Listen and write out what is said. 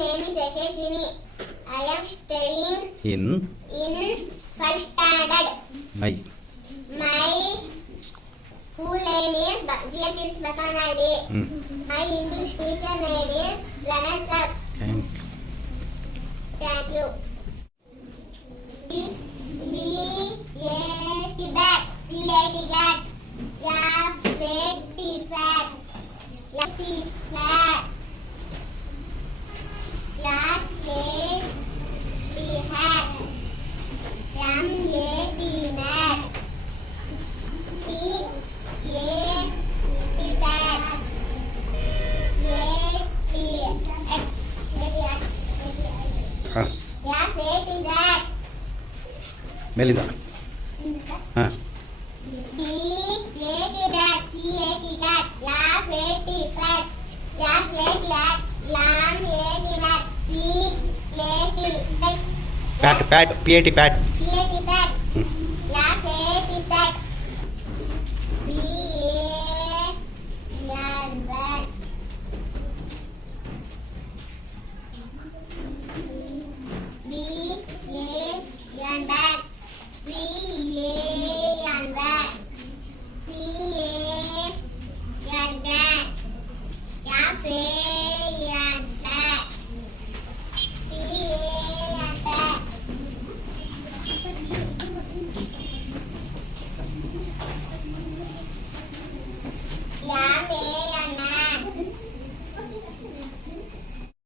name is Yashashwini. I am studying in first standard. my My school name is GLPS Basanadi. My English teacher name is Ramesh sir. thank Thank you. Bat, C-A-T cat. F, Z-T fat. F-T fat. F-K-T hat. M-A-T mat. T-A-T tat. A-T ಹಾ F-A-T that. ಮೇಲಿಂದ ಹಾಂ B-A-T that. C-A-T cat. F-A-T fat. F-A-T hat. Lam-A-T mat. P-A-T pet. Pat pat PAT Pat